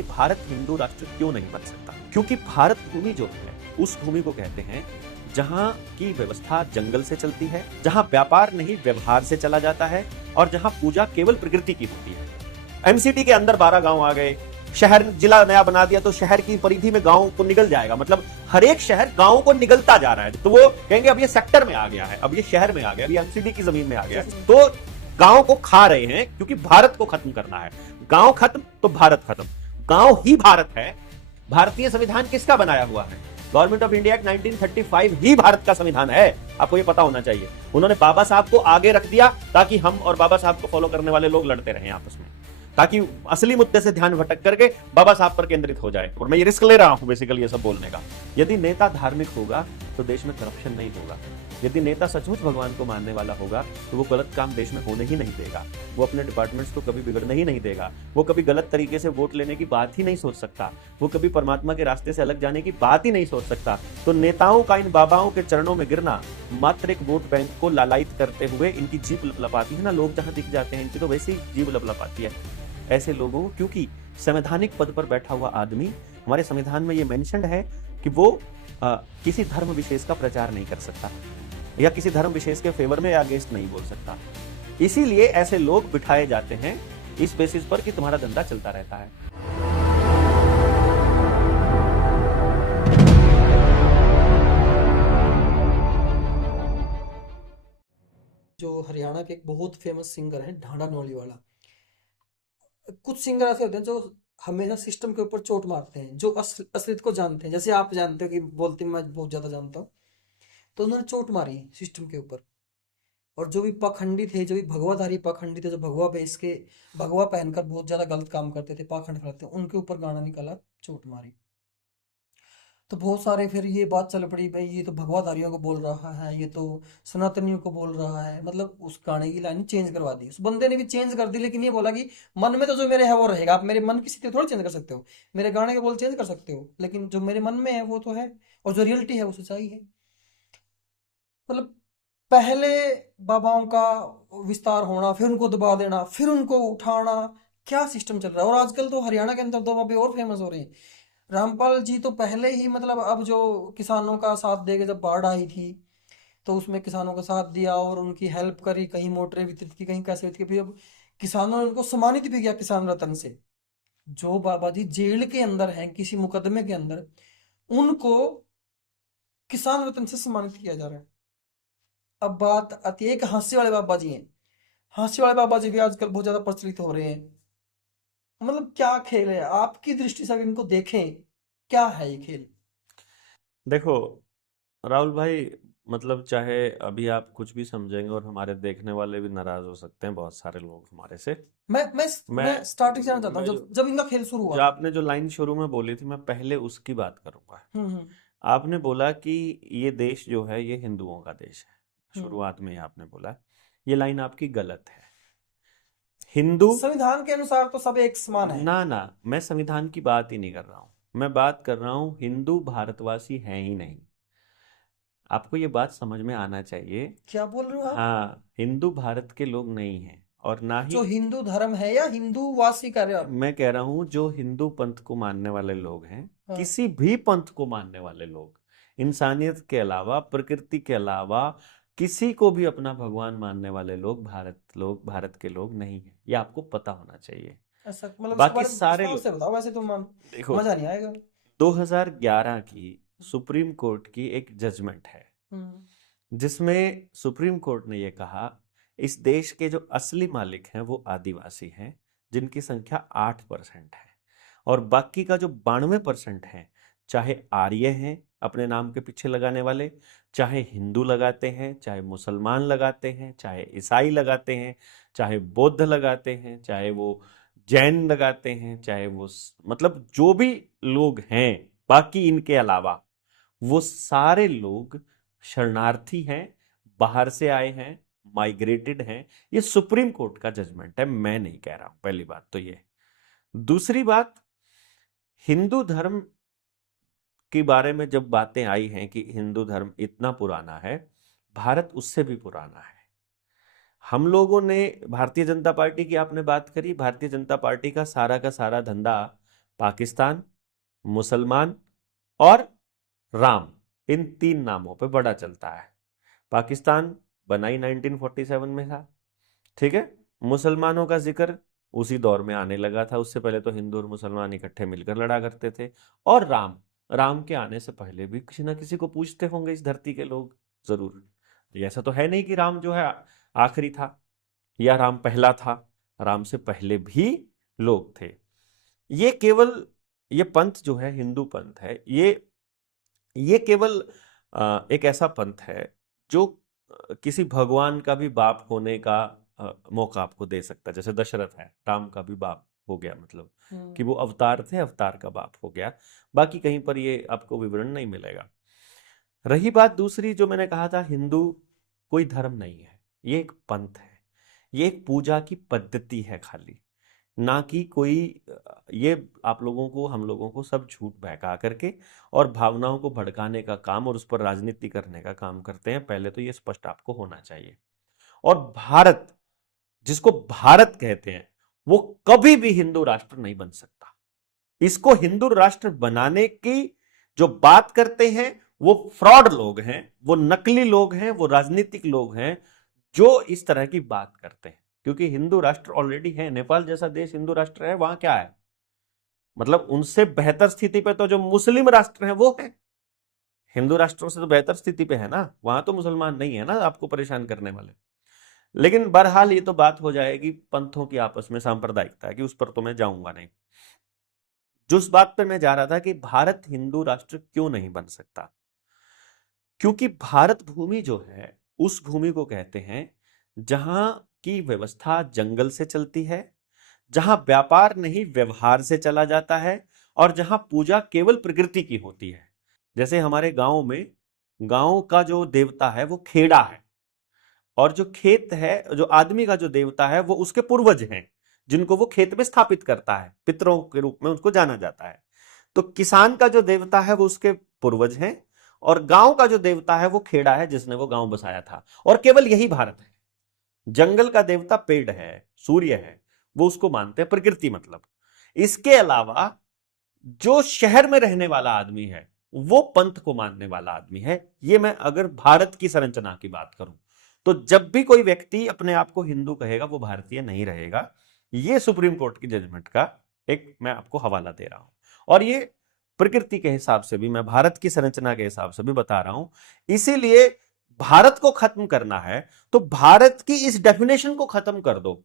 कि भारत हिंदू राष्ट्र क्यों नहीं बन सकता, क्योंकि भारत भूमि जो है उस भूमि को कहते हैं जहां की व्यवस्था जंगल से चलती है, जहां व्यापार नहीं व्यवहार से चला जाता है और जहां पूजा केवल प्रकृति की होती है। एमसीटी के अंदर 12 गांव आ गए, शहर जिला नया बना दिया तो शहर की परिधि में गांव को निगल जाएगा, मतलब हर एक शहर गांव को निगलता जा रहा है। तो वो कहेंगे अब ये सेक्टर में आ गया है, अब ये शहर में आ गया, अब ये एमसीडी की जमीन में आ गया है। तो गांव को खा रहे हैं क्योंकि भारत को खत्म करना है। गांव खत्म तो भारत खत्म, गांव ही भारत है। भारतीय संविधान किसका बनाया हुआ है? गवर्नमेंट ऑफ इंडिया एक्ट 1935 ही भारत का संविधान है, आपको ये पता होना चाहिए। उन्होंने बाबा साहब को आगे रख दिया ताकि हम और बाबा साहब को फॉलो करने वाले लोग लड़ते रहें आपस में, ताकि असली मुद्दे से ध्यान भटक करके बाबा साहब पर केंद्रित हो जाए। और मैं ये रिस्क ले रहा हूं बेसिकली ये सब बोलने का। यदि नेता धार्मिक होगा तो देश में करप्शन नहीं होगा। यदि नेता सचमुच भगवान को मानने वाला होगा तो वो गलत काम देश में होने ही नहीं देगा, वो अपने डिपार्टमेंट्स को कभी बिगड़ने ही नहीं देगा, वो कभी गलत तरीके से वोट लेने की बात ही नहीं सोच सकता, वो कभी परमात्मा के रास्ते से अलग जाने की बात ही नहीं सोच सकता। तो नेताओं का इन बाबाओं के चरणों में गिरना मात्र एक वोट बैंक को लालायित करते हुए इनकी जीभ लपलपाती है ना, लोग जहां दिख जाते हैं इनकी तो वैसे ही जीभ लपलपाती है ऐसे लोगों को, क्योंकि संवैधानिक पद पर बैठा हुआ आदमी, हमारे संविधान में ये मेंशन्ड है कि वो किसी धर्म विशेष का प्रचार नहीं कर सकता या किसी धर्म विशेष के फेवर में या अगेंस्ट नहीं बोल सकता। इसीलिए ऐसे लोग बिठाए जाते हैं इस बेसिस पर कि तुम्हारा धंधा चलता रहता है। जो हरियाणा के एक बहुत फेमस सिंगर है ढांडा नौलीवाला। कुछ सिंगर ऐसे होते हैं जो हमेशा सिस्टम के ऊपर चोट मारते हैं, जो असलियत को जानते हैं। जैसे आप जानते हो कि बोलती मैं बहुत ज्यादा जानता हूँ, तो उन्होंने चोट मारी सिस्टम के ऊपर। और जो भी पखंडी थे, जो भी भगवाधारी पखंडी थे, जो भगवा बेच के भगवा पहनकर बहुत ज्यादा गलत काम करते थे, पाखंड फैलाते थे, उनके ऊपर गाना निकाला चोट मारी। तो बहुत सारे फिर ये बात चल पड़ी, भाई ये तो भगवाधारियों को बोल रहा है, ये तो सनातनियों को बोल रहा है। मतलब उस गाने की लाइन चेंज करवा दी, उस बंदे ने भी चेंज कर दी, लेकिन ये बोला कि मन में तो जो मेरे है वो रहेगा। आप मेरे मन की स्थिति थोड़ी चेंज कर सकते हो, मेरे गाने के बोल चेंज कर सकते हो, लेकिन जो मेरे मन में है वो तो है, और जो रियलिटी है वो सच्चाई है। मतलब पहले बाबाओं का विस्तार होना, फिर उनको दबा देना, फिर उनको उठाना, क्या सिस्टम चल रहा है। और आजकल तो हरियाणा के अंदर दो बाबे और फेमस हो रहे हैं। रामपाल जी तो पहले ही, मतलब अब जो किसानों का साथ देके जब बाढ़ आई थी तो उसमें किसानों का साथ दिया और उनकी हेल्प करी, कहीं मोटरें वितरित की, कहीं कैसे वितरित की। फिर अब किसानों ने उनको सम्मानित भी किया किसान रत्न से। जो बाबा जी जेल के अंदर हैं किसी मुकदमे के अंदर, उनको किसान रत्न से सम्मानित किया जा रहा है। अब बात आती है, एक हास्य वाले बाबा जी हैं। हास्य वाले बाबा जी भी आजकल बहुत ज्यादा प्रचलित हो रहे हैं। मतलब क्या खेल है आपकी दृष्टि से, अगर इनको देखें, क्या है ये खेल? देखो राहुल भाई, मतलब चाहे अभी आप कुछ भी समझेंगे और हमारे देखने वाले भी नाराज हो सकते हैं, बहुत सारे लोग हमारे से। मैं मैं मैं मैं स्टार्टिंग से जानना चाहता हूँ, मैं जब जब इनका खेल शुरू हुआ जो था। आपने जो लाइन शुरू में बोली थी, मैं पहले उसकी बात करूंगा। हम्म। आपने बोला कि ये देश जो है ये हिंदुओं का देश है, हम्म। शुरुआत में ही आपने बोला। ये लाइन आपकी गलत है। हिंदू, संविधान के अनुसार तो सब एक समान है। ना ना, मैं संविधान की बात ही नहीं कर रहा हूं, मैं बात कर रहा हूं हिंदू भारतवासी हैं ही नहीं। आपको ये बात समझ में आना चाहिए। क्या बोल रहे हो आप? हाँ, हिंदू भारत के लोग नहीं हैं और ना जो ही, हिंदू धर्म है या हिंदू वासी कर रहे हो आप? मैं कह रहा हूं जो हिंदू पंथ को मानने वाले लोग हैं, हाँ। किसी भी पंथ को मानने वाले लोग, इंसानियत के अलावा, प्रकृति के अलावा किसी को भी अपना भगवान मानने वाले लोग भारत के लोग नहीं है, ये आपको पता होना चाहिए। ऐसा मतलब इसके बाकी बारे में सारे विस्तार से बताओ, वैसे तो मान देखो, मजा नहीं आएगा। 2011 की सुप्रीम कोर्ट की एक जजमेंट है हम्म। जिसमें सुप्रीम कोर्ट ने यह कहा इस देश के जो असली मालिक हैं वो आदिवासी हैं, जिनकी संख्या 8% है, और बाकी का जो 92% है, चाहे आर्य हैं अपने नाम के पीछे लगाने वाले, चाहे हिंदू लगाते हैं, चाहे मुसलमान लगाते हैं, चाहे ईसाई लगाते हैं, चाहे बौद्ध लगाते हैं, चाहे वो जैन लगाते हैं, चाहे वो मतलब जो भी लोग हैं बाकी इनके अलावा, वो सारे लोग शरणार्थी हैं, बाहर से आए हैं, माइग्रेटेड हैं। ये सुप्रीम कोर्ट का जजमेंट है, मैं नहीं कह रहा हूं। पहली बात तो ये। दूसरी बात, हिंदू धर्म के बारे में जब बातें आई हैं कि हिंदू धर्म इतना पुराना है, भारत उससे भी पुराना है। हम लोगों ने, भारतीय जनता पार्टी की आपने बात करी, भारतीय जनता पार्टी का सारा धंधा पाकिस्तान, मुसलमान और राम, इन 3 नामों पे बड़ा चलता है। पाकिस्तान बनाई 1947 में था, ठीक है। मुसलमानों का जिक्र उसी दौर में आने लगा था, उससे पहले तो हिंदू और मुसलमान इकट्ठे मिलकर लड़ा करते थे। और राम, राम के आने से पहले भी किसी ना किसी को पूछते होंगे इस धरती के लोग, जरूर। ऐसा तो है नहीं कि राम जो है आखिरी था या राम पहला था, राम से पहले भी लोग थे। ये केवल, ये पंथ जो है, हिंदू पंथ है, ये केवल एक ऐसा पंथ है जो किसी भगवान का भी बाप होने का मौका आपको दे सकता है। जैसे दशरथ है, राम का भी बाप हो गया, मतलब कि वो अवतार थे, अवतार का बाप हो गया। बाकी कहीं पर ये आपको विवरण नहीं मिलेगा। रही बात दूसरी, जो मैंने कहा था, हिंदू कोई धर्म नहीं है, ये एक पंथ है, ये एक पूजा की पद्धति है खाली, ना कि कोई ये आप लोगों को, हम लोगों को सब झूठ बहका करके और भावनाओं को भड़काने का काम और उस पर राजनीति करने का काम करते हैं। पहले तो ये स्पष्ट आपको होना चाहिए। और भारत, जिसको भारत कहते हैं, वो कभी भी हिंदू राष्ट्र नहीं बन सकता। इसको हिंदू राष्ट्र बनाने की जो बात करते हैं वो फ्रॉड लोग हैं, वो नकली लोग हैं, वो राजनीतिक लोग हैं जो इस तरह की बात करते हैं। क्योंकि हिंदू राष्ट्र ऑलरेडी है, नेपाल जैसा देश हिंदू राष्ट्र है, वहां क्या है, मतलब उनसे बेहतर स्थिति पे तो जो मुस्लिम राष्ट्र है वो है, हिंदू राष्ट्रों से तो बेहतर स्थिति पे है ना, वहां तो मुसलमान नहीं है ना आपको परेशान करने वाले। लेकिन बहरहाल ये तो बात हो जाएगी पंथों की आपस में सांप्रदायिकता की, उस पर तो मैं जाऊंगा नहीं। जिस बात पर मैं जा रहा था कि भारत हिंदू राष्ट्र क्यों नहीं बन सकता, क्योंकि भारत भूमि जो है, उस भूमि को कहते हैं जहां की व्यवस्था जंगल से चलती है, जहां व्यापार नहीं व्यवहार से चला जाता है, और जहां पूजा केवल प्रकृति की होती है। जैसे हमारे गांव में, गांव का जो देवता है वो खेड़ा है, और जो खेत है, जो आदमी का जो देवता है वो उसके पूर्वज हैं, जिनको वो खेत में स्थापित करता है, पितरों के रूप में उनको जाना जाता है। तो किसान का जो देवता है वो उसके पूर्वज हैं, और गांव का जो देवता है वो खेड़ा है, जिसने वो गांव बसाया था। और केवल यही भारत है। जंगल का देवता पेड़ है, सूर्य है, वो उसको मानते हैं, प्रकृति मतलब। इसके अलावा जो शहर में रहने वाला आदमी है वो पंथ को मानने वाला आदमी है। ये मैं अगर भारत की संरचना की बात करूं तो जब भी कोई व्यक्ति अपने आप को हिंदू कहेगा वो भारतीय नहीं रहेगा। ये सुप्रीम कोर्ट की जजमेंट का एक मैं आपको हवाला दे रहा हूं, और ये प्रकृति के हिसाब से भी, मैं भारत की संरचना के हिसाब से भी बता रहा हूं। इसीलिए भारत को खत्म करना है तो भारत की इस डेफिनेशन को खत्म कर दो।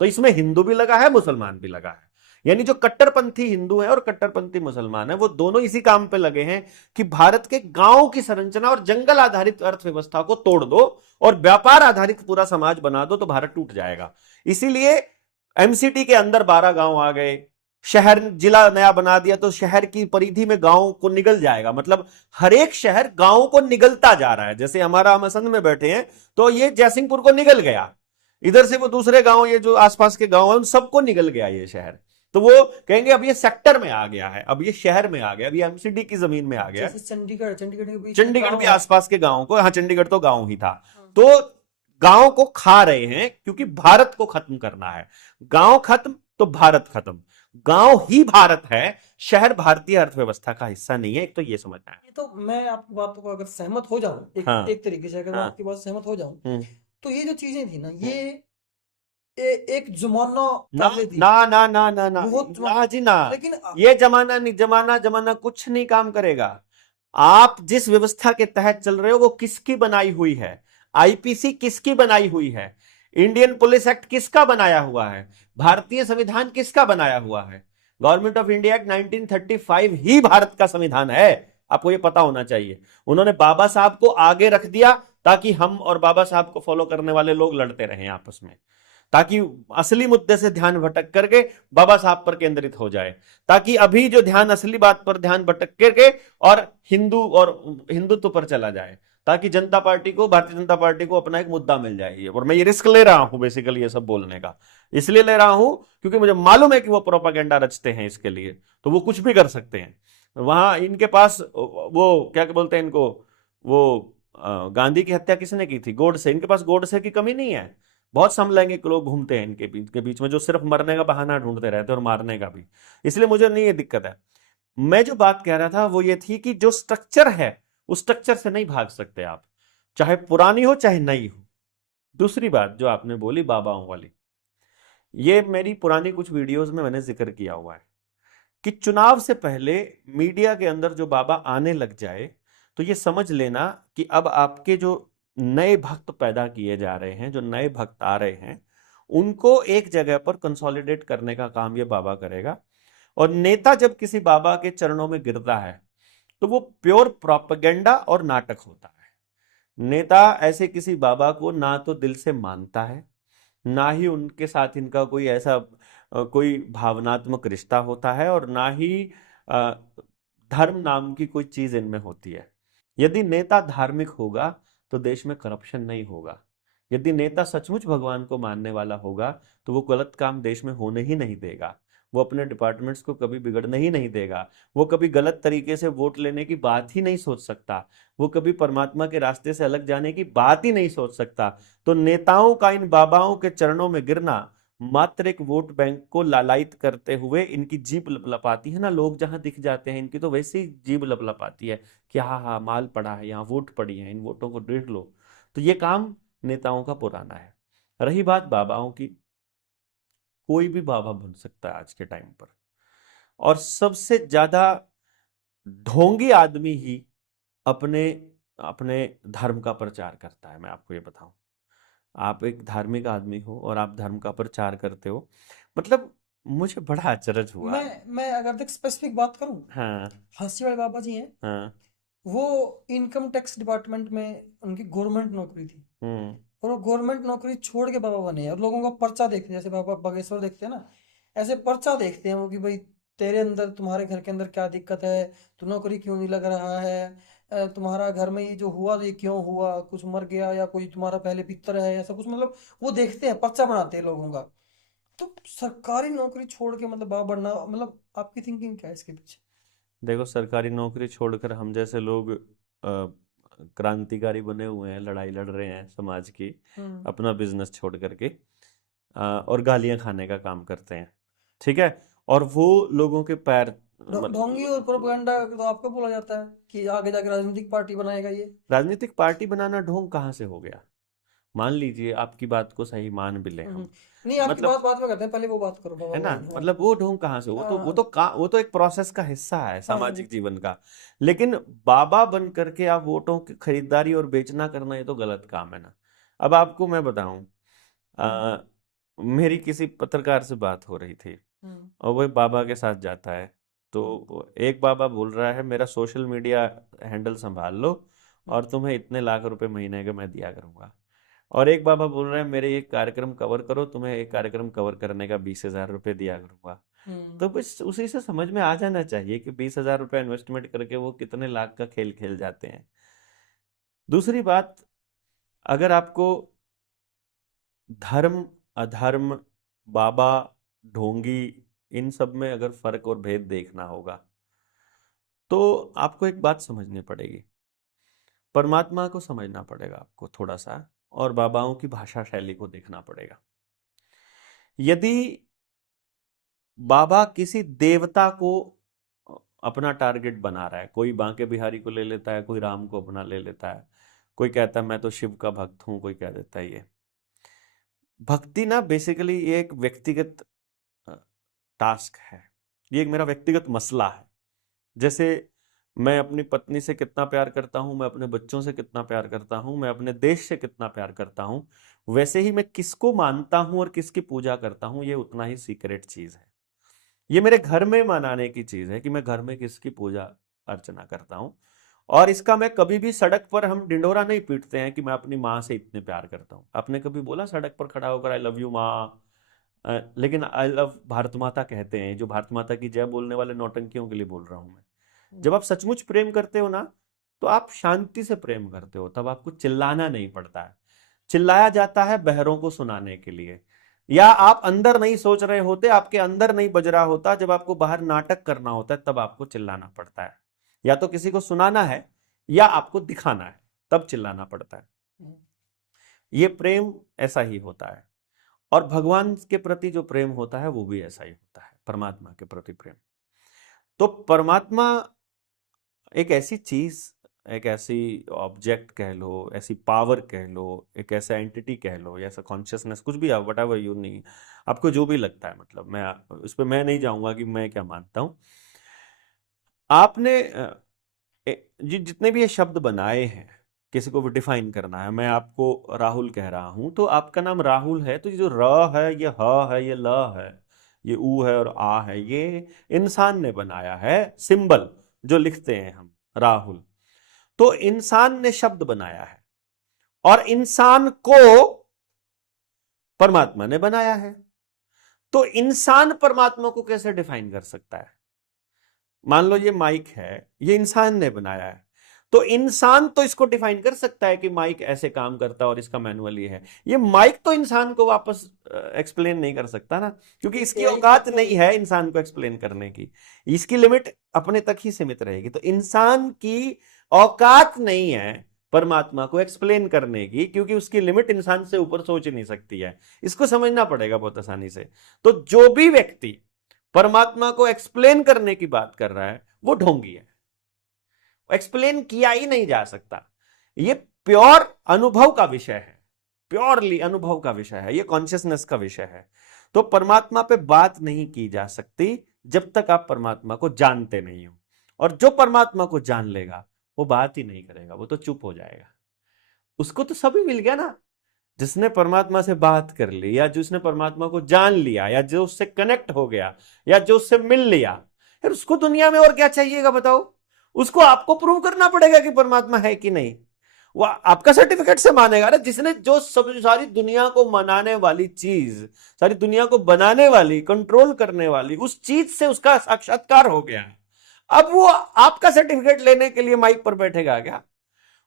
तो इसमें हिंदू भी लगा है, मुसलमान भी लगा है, यानी जो कट्टरपंथी हिंदू है और कट्टरपंथी मुसलमान है वो दोनों इसी काम पे लगे हैं कि भारत के गांव की संरचना और जंगल आधारित अर्थव्यवस्था को तोड़ दो और व्यापार आधारित पूरा समाज बना दो, तो भारत टूट जाएगा। इसीलिए एमसीटी के अंदर 12 गांव आ गए, शहर जिला नया बना दिया तो शहर की परिधि में गांव को निगल जाएगा, मतलब हर एक शहर गांव को निगलता जा रहा है। जैसे हमारा, हम असंध में बैठे हैं तो ये जयसिंहपुर को निगल गया, इधर से वो दूसरे गांव, ये जो आसपास के गांव है उन सबको निगल गया ये शहर। तो वो कहेंगे अब ये सेक्टर में आ गया है, अब ये शहर में आ गया, अब ये एमसीडी की जमीन में आ गया। जैसे चंडीगढ़, चंडीगढ़ के बीच चंडीगढ़ गाँव भी है। आसपास के गांव को, हाँ चंडीगढ़ तो गांव ही था। तो गांव को खा रहे हैं क्योंकि भारत को खत्म करना है। गांव खत्म तो भारत खत्म। गांव ही भारत है, शहर भारतीय अर्थव्यवस्था का हिस्सा नहीं है। एक तो ये समझना है। ये तो मैं आपकी बातों को अगर सहमत हो जाऊं, हाँ एक तरीके से अगर मैं हाँ आपकी बात से सहमत हो जाऊं, हम्म, तो ये जो चीजें थी ना, ये एक जमाना ना पहले थी, ना ना ना ना ना बहुत ना जी ना, लेकिन ये जमाना नहीं, जमाना कुछ नहीं काम करेगा। आप जिस व्यवस्था के तहत चल रहे हो वो किसकी बनाई हुई है? आईपीसी किसकी बनाई हुई है? इंडियन पुलिस एक्ट किसका बनाया हुआ है? भारतीय संविधान किसका बनाया हुआ है? गवर्नमेंट ऑफ इंडिया एक्ट 1935 ही भारत का संविधान है, आपको ये पता होना चाहिए। उन्होंने बाबा साहब को आगे रख दिया ताकि हम और बाबा साहब को फॉलो करने वाले लोग लड़ते रहें आपस में, ताकि असली मुद्दे से ध्यान भटक करके बाबा साहब पर केंद्रित हो जाए, ताकि अभी जो ध्यान असली बात पर ध्यान भटक करके और हिंदुत्व पर चला जाए, ताकि जनता पार्टी को, भारतीय जनता पार्टी को अपना एक मुद्दा मिल जाए। और मैं ये रिस्क ले रहा हूं बेसिकली ये सब बोलने का, इसलिए ले रहा हूं क्योंकि मुझे मालूम है कि वो प्रोपागेंडा रचते हैं इसके लिए, तो वो कुछ भी कर सकते हैं। वहां इनके पास वो क्या बोलते हैं इनको, वो गांधी की हत्या किसने की थी? गोडसे। इनके पास गोडसे की कमी नहीं है, बहुत समलैंगिक लोग घूमते हैं इनके बीच के बीच में, जो सिर्फ मरने का बहाना ढूंढते रहते हैं और मारने का भी। इसलिए मुझे नहीं ये दिक्कत है। मैं जो बात कह रहा था वो ये थी कि जो स्ट्रक्चर है उस स्ट्रक्चर से नहीं भाग सकते आप, चाहे पुरानी हो चाहे नई हो। दूसरी बात जो आपने बोली बाबाओं वाली, ये मेरी पुरानी कुछ वीडियोस में मैंने जिक्र किया हुआ है कि चुनाव से पहले मीडिया के अंदर जो बाबा आने लग जाए तो ये समझ लेना कि अब आपके जो नए भक्त पैदा किए जा रहे हैं, जो नए भक्त आ रहे हैं, उनको एक जगह पर कंसोलिडेट करने का काम ये बाबा करेगा। और नेता जब किसी बाबा के चरणों में गिरता है तो वो प्योर प्रोपेगेंडा और नाटक होता है। नेता ऐसे किसी बाबा को ना तो दिल से मानता है, ना ही उनके साथ इनका कोई ऐसा कोई भावनात्मक रिश्ता होता है, और ना ही अ, धर्म नाम की कोई चीज इनमें होती है। यदि नेता धार्मिक होगा तो देश में करप्शन नहीं होगा। यदि नेता सचमुच भगवान को मानने वाला होगा तो वो गलत काम देश में होने ही नहीं देगा। वो अपने डिपार्टमेंट्स को कभी बिगड़ने ही नहीं देगा। वो कभी गलत तरीके से वोट लेने की बात ही नहीं सोच सकता। वो कभी परमात्मा के रास्ते से अलग जाने की बात ही नहीं सोच सकता। तो नेताओं का इन बाबाओं के चरणों में गिरना मात्र एक वोट बैंक को लालायित करते हुए, इनकी जीभ लपलपाती है ना, लोग जहां दिख जाते हैं इनकी तो वैसे ही जीभ लपलपाती है कि हाँ हाँ माल पड़ा है, यहाँ वोट पड़ी है, इन वोटों को देख लो। तो ये काम नेताओं का पुराना है। रही बात बाबाओं की, कोई भी बाबा बन सकता है आज के टाइम पर, और सबसे ज्यादा ढोंगी आदमी ही अपने अपने धर्म का प्रचार करता है। मैं आपको ये बताऊं, आप एक धार्मिक आदमी हो और आप धर्म का प्रचार करते हो, मतलब मुझे बड़ा अचरज हुआ। मैं अगर देख स्पेसिफिक बात करूं, हाँ हंसी वाले बाबा जी हैं, हाँ। वो इनकम टैक्स डिपार्टमेंट में उनकी गवर्नमेंट नौकरी थी, हम्म और वो गवर्नमेंट नौकरी छोड़ के बाबा बने हैं। और लोगों का पर्चा देखते हैं, जैसे बाबा बागेश्वर देखते हैं ना, ऐसे पर्चा देखते हैं वो कि भाई तेरे अंदर, तुम्हारे घर के अंदर क्या दिक्कत है, तू नौकरी क्यों नहीं लग रहा है, तुम्हारा घर में ये जो हुआ ये क्यों हुआ, कुछ मर गया या कोई तुम्हारा पहले पितर है, ऐसा कुछ, मतलब वो देखते हैं, पर्चा बनाते हैं लोगों का। तो सरकारी नौकरी छोड़ के मतलब बाबा बनना, मतलब आपकी थिंकिंग क्या है इसके पीछे? देखो, सरकारी नौकरी छोड़कर हम जैसे लोग क्रांतिकारी बने हुए हैं, लड़ाई लड़ रहे हैं समाज की, हम्म। अपना बिजनेस छोड़ करके, और गालियां खाने का काम करते हैं, ठीक है। और वो लोगों के पैर ढोंगी और प्रोपेगेंडा तो आपको बोला जाता है कि आगे जाके राजनीतिक पार्टी बनाएगा ये। राजनीतिक पार्टी बनाना ढोंग कहाँ से हो गया? मान लीजिए आपकी बात को सही मान भी लें हम, नहीं, आपकी मतलब बात बाद में करते हैं, पहले वो बात करो बाबा है ना, वाली। हाँ मतलब वो ढोंग कहाँ से? हाँ वो तो एक प्रोसेस का हिस्सा है हाँ। सामाजिक जीवन का। लेकिन बाबा बन करके आप वोटों की खरीदारी और बेचना करना, ये तो गलत काम है ना। अब आपको मैं बताऊं, हम्म, आ, मेरी किसी पत्रकार से बात हो रही थी, हम्म, और वो एक बाबा के साथ जाता है। तो एक बाबा बोल रहा है मेरा सोशल मीडिया हैंडल संभाल लो हम्म, और तुम्हें इतने लाख रुपए महीने का मैं दिया करूंगा। और एक बाबा बोल रहे हैं मेरे एक कार्यक्रम कवर करो, तुम्हें एक कार्यक्रम कवर करने का 20,000 रुपये दिया करूंगा। हम्म, तो बस उसी से समझ में आ जाना चाहिए कि 20,000 रुपये इन्वेस्टमेंट करके वो कितने लाख का खेल खेल जाते हैं। दूसरी बात, अगर आपको धर्म, अधर्म, बाबा, ढोंगी, इन सब में अगर फर्क और भेद देखना होगा तो आपको एक बात समझनी पड़ेगी। परमात्मा को समझना पड़ेगा आपको थोड़ा सा, और बाबाओं की भाषा शैली को देखना पड़ेगा। यदि बाबा किसी देवता को अपना टारगेट बना रहा है, कोई बांके बिहारी को ले लेता है, कोई राम को अपना ले लेता है, कोई कहता है मैं तो शिव का भक्त हूं, कोई कह देता है ये भक्ति ना, बेसिकली ये एक व्यक्तिगत टास्क है, ये एक मेरा व्यक्तिगत मसला है। जैसे मैं अपनी पत्नी से कितना प्यार करता हूं, मैं अपने बच्चों से कितना प्यार करता हूं, मैं अपने देश से कितना प्यार करता हूं, वैसे ही मैं किसको मानता हूं और किसकी पूजा करता हूं, ये उतना ही सीक्रेट चीज है। ये मेरे घर में मनाने की चीज है कि मैं घर में किसकी पूजा अर्चना करता हूं। और इसका मैं कभी भी, सड़क पर हम डिंडोरा नहीं पीटते हैं कि मैं अपनी माँ से इतने प्यार करता हूं। आपने कभी बोला सड़क पर खड़ा होकर आई लव यू माँ? लेकिन आई लव भारत माता कहते हैं, जो भारत माता की जय बोलने वाले नौटंकियों के लिए बोल रहा हूं मैं। जब आप सचमुच प्रेम करते हो ना, तो आप शांति से प्रेम करते हो, तब आपको चिल्लाना नहीं पड़ता है। चिल्लाया जाता है बहरों को सुनाने के लिए, या आप अंदर नहीं सोच रहे होते, आपके अंदर नहीं बज रहा होता, जब आपको बाहर नाटक करना होता है तब आपको चिल्लाना पड़ता है। या तो किसी को सुनाना है या आपको दिखाना है, तब चिल्लाना पड़ता है। ये प्रेम ऐसा ही होता है। और भगवान के प्रति जो प्रेम होता है वो भी ऐसा ही होता है, परमात्मा के प्रति प्रेम। तो परमात्मा एक ऐसी चीज, एक ऐसी ऑब्जेक्ट कह लो, ऐसी पावर कह लो, एक ऐसा एंटिटी कह लो, या ऐसा कॉन्शियसनेस, कुछ भी, वट एवर यू, नहीं, आपको जो भी लगता है, मतलब मैं उस पर मैं नहीं जाऊंगा कि मैं क्या मानता हूं। आपने जितने भी ये शब्द बनाए हैं, किसी को भी डिफाइन करना है, मैं आपको राहुल कह रहा हूं तो आपका नाम राहुल है, तो ये जो र है, ये ह है, ये ल है, ये ऊ है और आ है, ये इंसान ने बनाया है। सिंबल जो लिखते हैं हम, राहुल, तो इंसान ने शब्द बनाया है, और इंसान को परमात्मा ने बनाया है। तो इंसान परमात्मा को कैसे डिफाइन कर सकता है? मान लो ये माइक है, ये इंसान ने बनाया है, तो इंसान तो इसको डिफाइन कर सकता है कि माइक ऐसे काम करता है और इसका मैनुअल ये है। ये माइक तो इंसान को वापस एक्सप्लेन नहीं कर सकता ना, क्योंकि इसकी औकात नहीं है इंसान को एक्सप्लेन करने की, इसकी लिमिट अपने तक ही सीमित रहेगी। तो इंसान की औकात नहीं है परमात्मा को एक्सप्लेन करने की, क्योंकि उसकी लिमिट इंसान से ऊपर सोच नहीं सकती है। इसको समझना पड़ेगा बहुत आसानी से। तो जो भी व्यक्ति परमात्मा को एक्सप्लेन करने की बात कर रहा है वो ढोंगी है, एक्सप्लेन किया ही नहीं जा सकता। ये प्योर अनुभव का विषय है, प्योरली अनुभव का विषय है, ये कॉन्शियसनेस का विषय है। तो परमात्मा पे बात नहीं की जा सकती जब तक आप परमात्मा को जानते नहीं हो। और जो परमात्मा को जान लेगा वो बात ही नहीं करेगा, वो तो चुप हो जाएगा। उसको तो सभी मिल गया ना, जिसने परमात्मा से बात कर ली, या जिसने परमात्मा को जान लिया, या जो उससे कनेक्ट हो गया, या जो उससे मिल लिया, फिर उसको दुनिया में और क्या चाहिएगा बताओ? उसको आपको प्रूव करना पड़ेगा कि परमात्मा है कि नहीं। वो आपका सर्टिफिकेट से मानेगा। अरे जिसने जो सब सारी दुनिया को मनाने वाली चीज, सारी दुनिया को बनाने वाली, कंट्रोल करने वाली उस चीज से उसका साक्षात्कार हो गया, अब वो आपका सर्टिफिकेट लेने के लिए माइक पर बैठेगा क्या?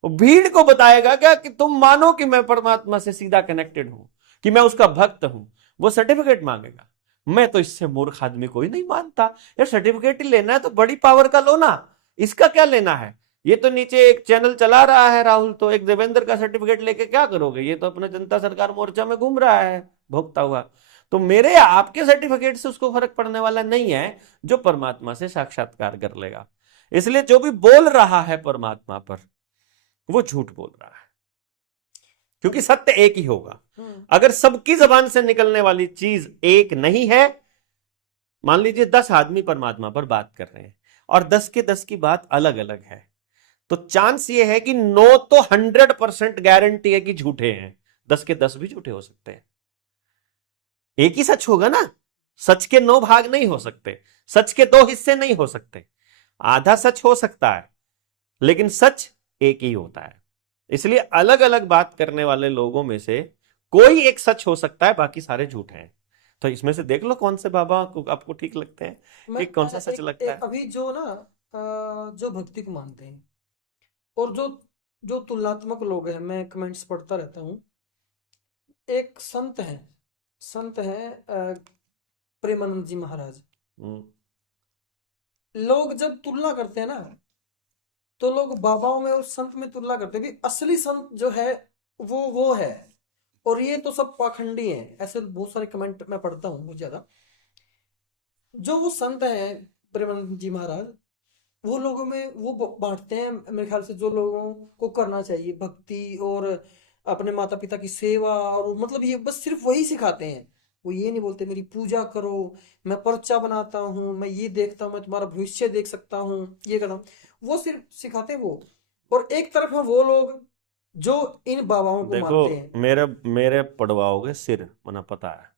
वो भीड़ को बताएगा क्या कि तुम मानो कि मैं परमात्मा से सीधा कनेक्टेड हूं, कि मैं उसका भक्त हूं? वो सर्टिफिकेट मांगेगा। मैं तो इससे मूर्ख आदमी कोई नहीं मानता। यार सर्टिफिकेट ही लेना है तो बड़ी पावर का लो ना, इसका क्या लेना है? ये तो नीचे एक चैनल चला रहा है राहुल, तो एक देवेंद्र का सर्टिफिकेट लेके क्या करोगे? ये तो अपने जनता सरकार मोर्चा में घूम रहा है भोगता हुआ। तो मेरे आपके सर्टिफिकेट से उसको फर्क पड़ने वाला नहीं है, जो परमात्मा से साक्षात्कार कर लेगा। इसलिए जो भी बोल रहा है परमात्मा पर, वो झूठ बोल रहा है, क्योंकि सत्य एक ही होगा। अगर सबकी जबान से निकलने वाली चीज एक नहीं है, मान लीजिए 10 आदमी परमात्मा पर बात कर रहे हैं और 10 के 10 की बात अलग अलग है, तो चांस ये है कि 9 तो 100% गारंटी है कि झूठे हैं, 10 के 10 भी झूठे हो सकते हैं। एक ही सच होगा ना, सच के 9 भाग नहीं हो सकते, सच के 2 हिस्से नहीं हो सकते। आधा सच हो सकता है लेकिन सच एक ही होता है। इसलिए अलग अलग बात करने वाले लोगों में से कोई एक सच हो सकता है, बाकी सारे झूठ हैं। तो इसमें से देख लो कौन से बाबा को आपको ठीक लगते हैं, मैं कि कौन सा सच लगता है। अभी जो ना जो भक्ति को मानते हैं और जो जो तुलनात्मक लोग हैं, मैं कमेंट्स पढ़ता रहता हूँ। एक संत है प्रेमानंद जी महाराज। लोग जब तुलना करते हैं ना, तो लोग बाबाओं में और संत में तुलना करते हैं भी, असली संत जो है वो है, और ये तो सब पाखंडी हैं। ऐसे बहुत सारे कमेंट मैं पढ़ता हूँ बहुत ज्यादा। जो वो संत हैं प्रेमानंद जी महाराज, वो लोगों में वो बांटते हैं मेरे ख्याल से, जो लोगों को करना चाहिए भक्ति और अपने माता पिता की सेवा, और मतलब ये बस सिर्फ वही सिखाते हैं। वो ये नहीं बोलते मेरी पूजा करो, मैं पर्चा बनाता हूँ, मैं ये देखता हूँ, मैं तुम्हारा भविष्य देख सकता हूँ, ये करता हूँ। वो सिर्फ सिखाते हैं वो। और एक तरफ है वो लोग जो इन बाबाओं को देखो मानते हैं। मेरे पड़वाओगे सिर, मना पता है।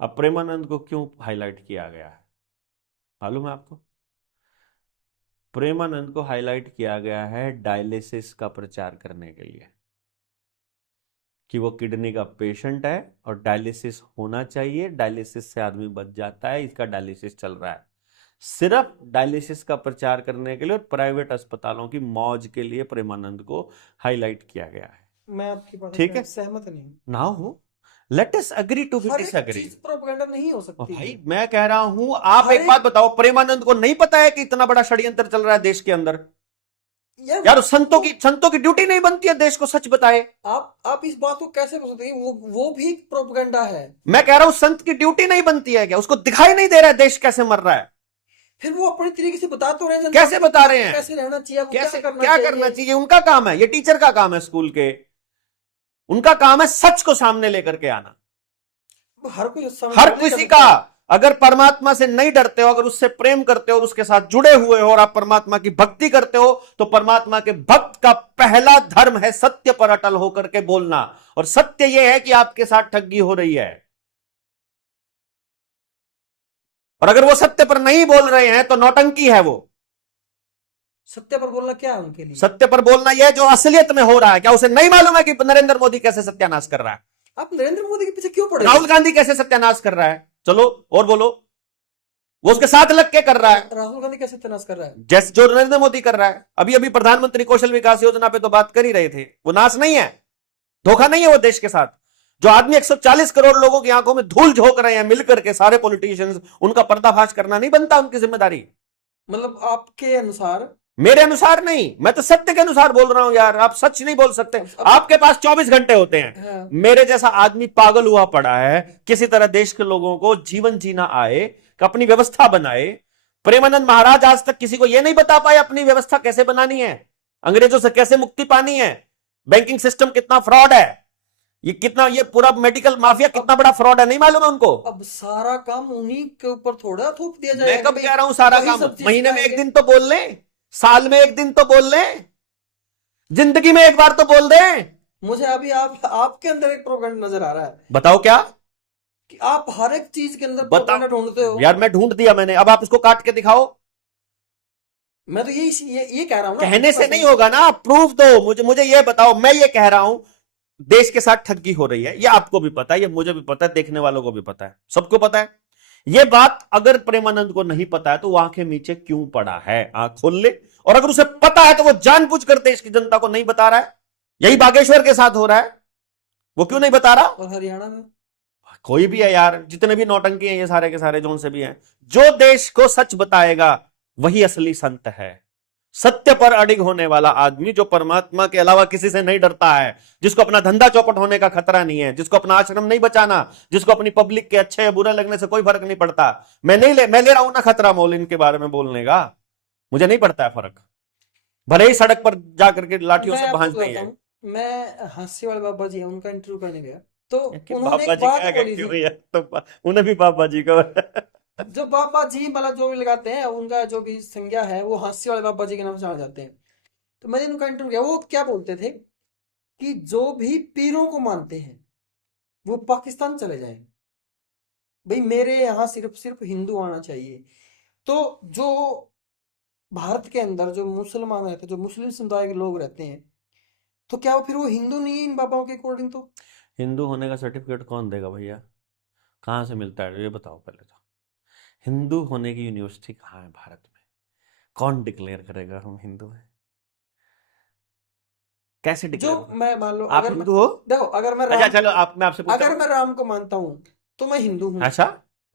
अब प्रेमानंद को क्यों हाईलाइट किया गया है मालूम है आपको? प्रेमानंद को हाईलाइट किया गया है डायलिसिस का प्रचार करने के लिए, कि वो किडनी का पेशेंट है और डायलिसिस होना चाहिए, डायलिसिस से आदमी बच जाता है, इसका डायलिसिस चल रहा है। सिर्फ डायलिसिस का प्रचार करने के लिए और प्राइवेट अस्पतालों की मौज के लिए प्रेमानंद को हाईलाइट किया गया है। मैं आपकी बात ठीक है, से सहमत नहीं हूँ। ना हो, let us agree to be हर एक डिसएग्री। चीज प्रोपेगेंडा नहीं हो सकती। भाई मैं कह रहा हूं, आप हर एक बात बताओ, प्रेमानंद को नहीं पता है कि इतना बड़ा षड्यंत्र चल रहा है देश के अंदर? यार संतों की ड्यूटी नहीं बनती है देश को सच बताए। आप इस बात को कैसे कर सकते हैं? वो भी एक प्रोपेगेंडा है। मैं कह रहा हूं संत की ड्यूटी नहीं बनती है क्या? उसको दिखाई नहीं दे रहा है देश कैसे मर रहा है? फिर वो अपने तरीके से बता तो रहे हैं, कैसे बता रहे हैं? कैसे रहना चाहिए, वो कैसे क्या करना क्या चाहिए। करना चाहिए? उनका काम है, ये टीचर का काम है स्कूल के। उनका काम है सच को सामने लेकर के आना। हर कोई हर किसी का, अगर परमात्मा से नहीं डरते हो, अगर उससे प्रेम करते हो और उसके साथ जुड़े हुए हो और आप परमात्मा की भक्ति करते हो, तो परमात्मा के भक्त का पहला धर्म है सत्य पर अटल होकर के बोलना। और सत्य यह है कि आपके साथ ठगी हो रही है, और अगर वो सत्य पर नहीं बोल रहे हैं तो नौटंकी है वो। सत्य पर बोलना क्या है उनके लिए? सत्य पर बोलना यह जो असलियत में हो रहा है, क्या उसे नहीं मालूम है कि नरेंद्र मोदी कैसे सत्यानाश कर रहा है? आप नरेंद्र मोदी के पीछे क्यों पड़े? राहुल गांधी कैसे सत्यानाश कर रहा है? चलो और बोलो, वो उसके साथ लग के कर रहा है। राहुल गांधी कैसे सत्यानाश कर रहा है? जैसे जो नरेंद्र मोदी कर रहा है। अभी अभी प्रधानमंत्री कौशल विकास योजना पे तो बात कर ही रहे थे। वो नाश नहीं है, धोखा नहीं है वो देश के साथ। जो आदमी 140 करोड़ लोगों की आंखों में धूल झोंक रहे हैं मिलकर के सारे पॉलिटिशियंस, उनका पर्दाफाश करना नहीं बनता उनकी जिम्मेदारी। मतलब आपके अनुसार? मेरे अनुसार नहीं, मैं तो सत्य के अनुसार बोल रहा हूं यार। आप सच नहीं बोल सकते। आपके पास 24 घंटे होते हैं। हाँ। मेरे जैसा आदमी पागल हुआ पड़ा है, किसी तरह देश के लोगों को जीवन जीना आए, अपनी व्यवस्था बनाए। प्रेमानंद महाराज आज तक किसी को यह नहीं बता पाए अपनी व्यवस्था कैसे बनानी है, अंग्रेजों से कैसे मुक्ति पानी है, बैंकिंग सिस्टम कितना फ्रॉड है, ये पूरा मेडिकल माफिया कितना बड़ा फ्रॉड है, नहीं मालूम है उनको। अब सारा काम उन्हीं के ऊपर थोड़ा थोप दिया मैं जाएगा। कब कह रहा हूं सारा वही काम? सब चीज महीने में एक सिखाएंगे। दिन तो बोल लें, साल में एक दिन तो बोल लें, जिंदगी में एक बार तो बोल दें। मुझे अभी आपके अंदर एक प्रोपेगेंडा नजर आ रहा है बताओ क्या? कि आप हर एक चीज के अंदर बताओ प्रोपेगेंडा ढूंढते हो। यार, मैं ढूंढ दिया मैंने, अब आप इसको काट के दिखाओ। मैं तो ये कह रहा हूं ना, कहने से नहीं होगा ना, प्रूफ दो मुझे ये बताओ। मैं ये कह रहा हूं देश के साथ ठगी हो रही है, ये आपको भी पता है, ये मुझे भी पता है, देखने वालों को भी पता है, सबको पता है। ये बात अगर प्रेमानंद को नहीं पता है तो वो आंखें नीचे क्यों पड़ा है? आंख खोल ले। और अगर उसे पता है तो वो जानबूझकर देश की जनता को नहीं बता रहा है। यही बागेश्वर के साथ हो रहा है, वो क्यों नहीं बता रहा? और हरियाणा में कोई भी है यार, जितने भी नौटंकी हैं ये सारे के सारे जोन से भी हैं, जो देश को सच बताएगा वही असली संत है। सत्य पर अडिग होने वाला आदमी, जो परमात्मा के अलावा किसी से नहीं डरता है, जिसको अपना धंधा चौपट होने का खतरा नहीं है, जिसको अपना आश्रम नहीं बचाना, जिसको अपनी पब्लिक के अच्छे या बुरे लगने से कोई फर्क नहीं पड़ता। मैं ले रहा हूं ना खतरा मोल इनके बारे में बोलने का, मुझे नहीं पड़ता है फर्क, भले ही सड़क पर जाकर के लाठियों से भांजते हैं। मैं हास्य वाले बाबा जी हैं, उनका इंटरव्यू करने गया तो उन्होंने बाबा एक जी बात क्या बोली कहते थी। हैं तो उन्हें भी बाबा जी का जो बाबा जी मतलब जो भी लगाते हैं, उनका जो भी संज्ञा है वो हास्य वाले बाबा जी के नाम से जाने जाते हैं। तो मैंने उनका इंटरव्यू किया, वो क्या बोलते थे कि जो भी पीरों को मानते हैं वो पाकिस्तान चले जाएं, भाई मेरे यहाँ सिर्फ सिर्फ हिंदू आना चाहिए। तो जो भारत के अंदर जो मुसलमान रहते हैं, जो मुस्लिम समुदाय के लोग रहते हैं, तो क्या वो फिर वो हिंदू नहीं है इन बाबाओं के अकॉर्डिंग? तो हिंदू होने का सर्टिफिकेट कौन देगा भैया? कहाँ से मिलता है ये बताओ पहले तो। हिंदू होने की यूनिवर्सिटी कहाँ है भारत में? कौन डिक्लेयर करेगा हम हिंदू हैं? कैसे जो डिक्लेयर? मैं मान लो, आप अगर हिंदू हो? देखो, अगर मैं अच्छा चलो, मैं आपसे पूछता अगर हूँ। मैं राम को मानता हूँ तो मैं हिंदू हूँ। अच्छा,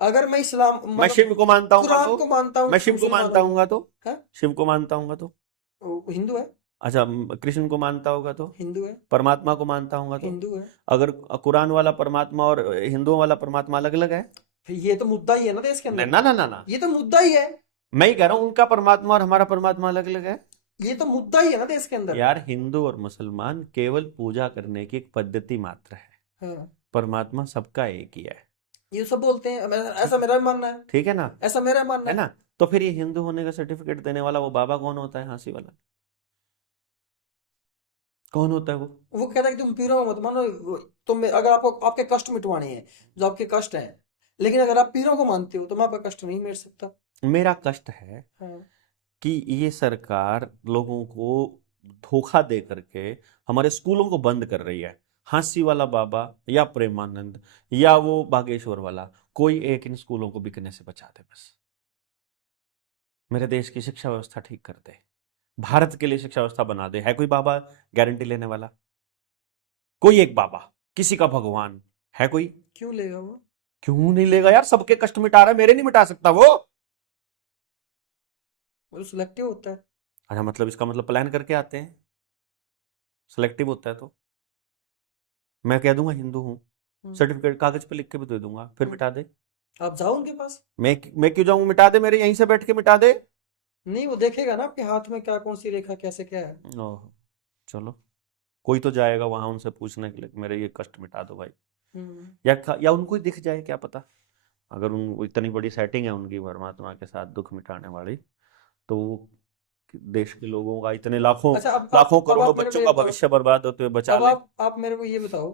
अगर मैं इस्लाम मैं मतलब शिव को मानता हूँ कुरान तो? को मानता हूँ मैं तो शिव को मुसलमान मानता हूँ। हूँ तो? है शिव को मानता हूँ तो? वो हिंदू है। अच्छा, कृष्ण को मानता होगा तो? हिंदू है। परमात्मा को मानता होगा तो? हिंदू है। अगर कुरान वाला परमात्मा और हिंदुओं वाला परमात्मा अलग अलग है? फिर ये तो मुद्दा ही है ना देश के अंदर। ना ना ना ना, ये तो मुद्दा ही है। मैं ही कह रहा हूं उनका परमात्मा और हमारा परमात्मा अलग अलग है। ये तो मुद्दा ही है ना देश के अंदर। यार, हिंदू और मुसलमान केवल पूजा करने की एक पद्धति मात्र है, हाँ, परमात्मा सबका एक ही है। ये सब बोलते हैं, ऐसा मेरा भी मानना है। ठीक है ना? ऐसा मेरा मानना है ना? तो फिर ये हिंदू होने का सर्टिफिकेट देने वाला वो बाबा कौन होता है? हाँसी वाला कौन होता है वो? वो कहता है कि तुम पीरों को मत मानो, तुम अगर आपको आपके कष्ट मिटवाने हैं, जो आपके कष्ट हैं, लेकिन अगर आप पीरों को मानते हो तो मैं आपका कष्ट नहीं मिट सकता। मेरा कष्ट है हाँ। कि ये सरकार लोगों को धोखा दे करके हमारे स्कूलों को बंद कर रही है। हाँसी वाला बाबा या प्रेमानंद या वो बागेश्वर वाला, कोई एक इन स्कूलों को बिकने से बचा दे बस। मेरे देश की शिक्षा व्यवस्था ठीक कर दे, भारत के लिए शिक्षा व्यवस्था बना दे। है कोई बाबा गारंटी लेने वाला? कोई एक बाबा, किसी का भगवान है कोई? क्यों लेगा वो? क्यों नहीं लेगा यार? सबके कष्ट मिटा रहा है, मेरे नहीं मिटा सकता वो? वो सिलेक्टिव होता है। अच्छा, मतलब इसका मतलब प्लान करके आते हैं, सिलेक्टिव होता है तो मैं कह दूंगा हिंदू हूँ, हम्म, सर्टिफिकेट कागज पे लिख के भी दे दूंगा, फिर हम्म। मिटा दे। आप जाओ उनके पास। मैं क्यों जाऊं, मिटा दे, मेरे यहीं से बैठ के मिटा दे। नहीं, वो देखेगा ना आपके हाथ में क्या, कौन सी रेखा कैसे क्या है। ओह, चलो, कोई तो जाएगा वहां उनसे पूछने के लिए कि मेरे ये कष्ट मिटा दो भाई। हम्म। या उनको ही दिख जाए, क्या पता। अगर उन इतनी बड़ी सेटिंग है उनकी परमात्मा के साथ दुख मिटाने वाली, तो वो देश के लोगों का, इतने लाखों अच्छा, लाखों अब करोड़ों आप मेरे को बच्चों ये का बताओ, भविष्य बर्बाद होते हुए बचा अब ले। आप मेरे को ये बताओ,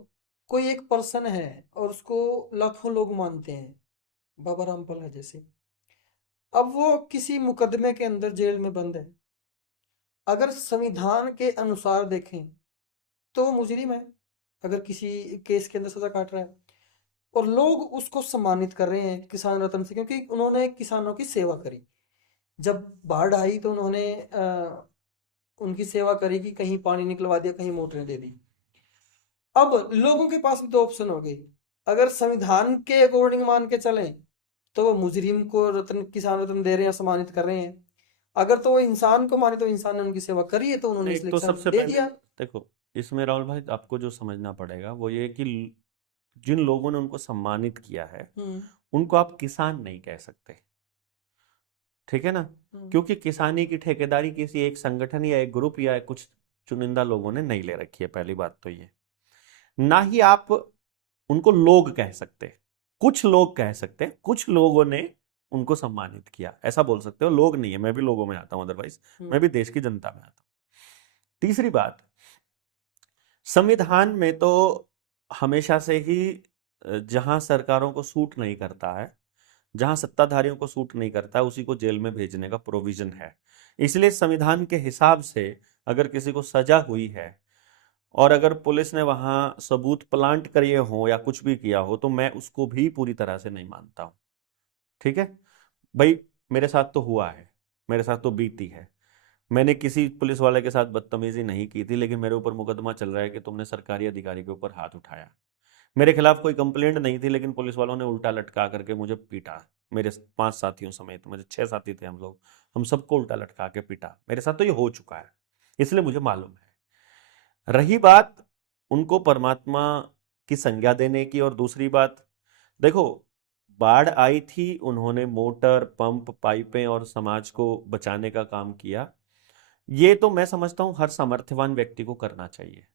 कोई एक पर्सन है और उसको लाखों लोग मानते हैं, बाबा रामपाल है जैसे। अब वो किसी मुकदमे के अंदर जेल में बंद है। अगर संविधान के अनुसार देखें तो वो मुजरिम है, अगर किसी केस के अंदर सजा काट रहा है। और लोग उसको सम्मानित कर रहे हैं किसान रत्न से, क्योंकि उन्होंने किसानों की सेवा करी। जब बाढ़ आई तो उन्होंने उनकी सेवा करी कि कहीं पानी निकलवा दिया, कहीं मोटरें दे दी। अब लोगों के पास भी दो ऑप्शन हो गई। अगर संविधान के अकॉर्डिंग मान के चलें तो वो मुजरिम को रत्न, किसान रत्न दे रहे हैं, सम्मानित कर रहे हैं। अगर तो वो इंसान को माने तो इंसान ने उनकी सेवा करी है तो उन्होंने एक इसलिए तो किसान सबसे दे पहले दिया। देखो, इसमें राहुल भाई आपको जो समझना पड़ेगा वो ये है कि जिन लोगों ने उनको सम्मानित किया है हम्म। उनको आप किसान नहीं कह सकते, ठीक है ना। हम्म। क्योंकि किसानी की ठेकेदारी किसी एक संगठन या एक ग्रुप या कुछ चुनिंदा लोगों ने नहीं ले रखी है, पहली बात तो ये। ना ही आप उनको लोग कह सकते, कुछ लोग कह सकते हैं, कुछ लोगों ने उनको सम्मानित किया, ऐसा बोल सकते हो। लोग नहीं है, मैं भी लोगों में आता हूं, अदरवाइज मैं भी देश की जनता में आता हूं। तीसरी बात, संविधान में तो हमेशा से ही जहां सरकारों को सूट नहीं करता है, जहां सत्ताधारियों को सूट नहीं करता है, उसी को जेल में भेजने का प्रोविजन है। इसलिए संविधान के हिसाब से अगर किसी को सजा हुई है और अगर पुलिस ने वहां सबूत प्लांट करे हो या कुछ भी किया हो, तो मैं उसको भी पूरी तरह से नहीं मानता हूं, ठीक है भाई। मेरे साथ तो हुआ है, मेरे साथ तो बीती है। मैंने किसी पुलिस वाले के साथ बदतमीजी नहीं की थी, लेकिन मेरे ऊपर मुकदमा चल रहा है कि तुमने सरकारी अधिकारी के ऊपर हाथ उठाया। मेरे खिलाफ कोई कंप्लेंट नहीं थी, लेकिन पुलिस वालों ने उल्टा लटका करके मुझे पीटा, मेरे 5 साथियों समेत, मेरे 6 साथी थे हम लोग, हम सबको उल्टा लटका के पीटा। मेरे साथ तो ये हो चुका है, इसलिए मुझे मालूम है। रही बात उनको परमात्मा की संज्ञा देने की, और दूसरी बात, देखो, बाढ़ आई थी, उन्होंने मोटर पंप पाइपें और समाज को बचाने का काम किया। ये तो मैं समझता हूं हर सामर्थ्यवान व्यक्ति को करना चाहिए,